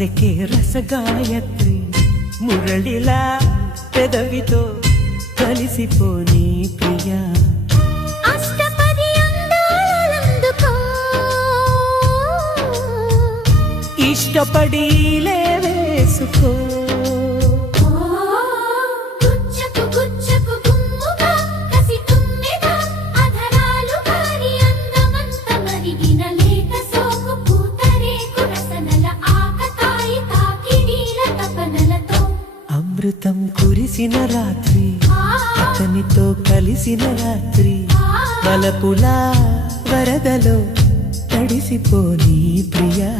సందెకే రసగాయత్రి మురళిలా పెదవితో కలిసిపోని ప్రియా ఇష్టపడి వేసుకో అమృతం కురిసిన రాత్రి అతనితో కలిసిన రాత్రి వలపులా వరదలో తడిసిపోని ప్రియా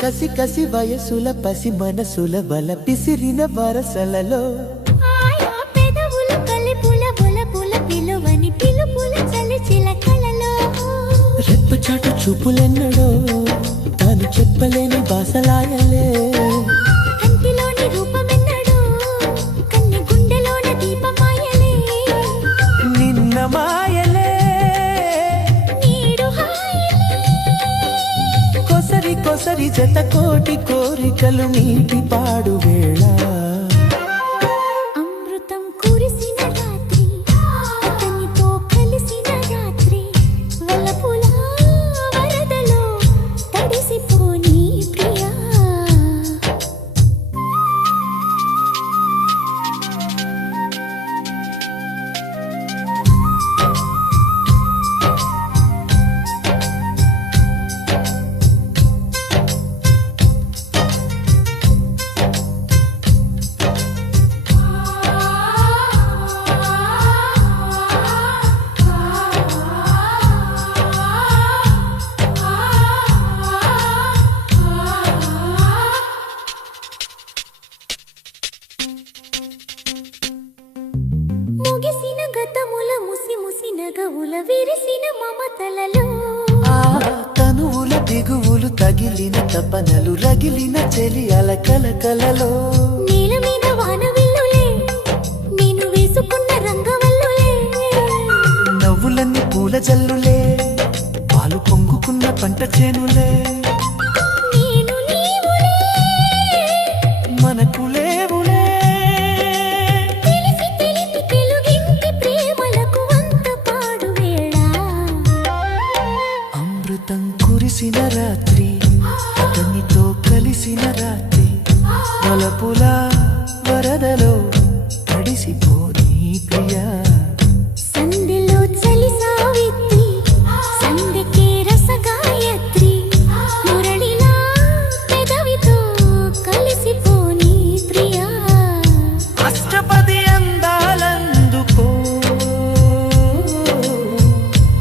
కసి కసి వయసుల పసి మనసుల బల పిసిరిన వరసలలో రెప్పు చాటు చూపులెన్నడో తాను చెప్పలేని బాసలాయలే నిన్న మాయలే కొసరి జత కోటి కోరికలు నీటి పాడు వేళ అమృతం కురిసిన రాత్రి అతనితో కలిసిన రాత్రి వలపులా వరదలో తడిసిపోని ప్రియా విరిసిన మమతలలో తనువుల దిగువులు తగిలిన తపనలు రగిలిన చెలి అలకలకలలో నీల మీద వానవిల్లులే నేను వేసుకున్న రంగవల్లులే నవ్వులన్నీ పూల జల్లులే పాలు పొంగుకున్న పంట చేనులే మనకు లేవులే కురిసిన రాత్రి అతనితో కలిసిన రాత్రి వలపులా వరదలో తడిసిపోని ప్రియా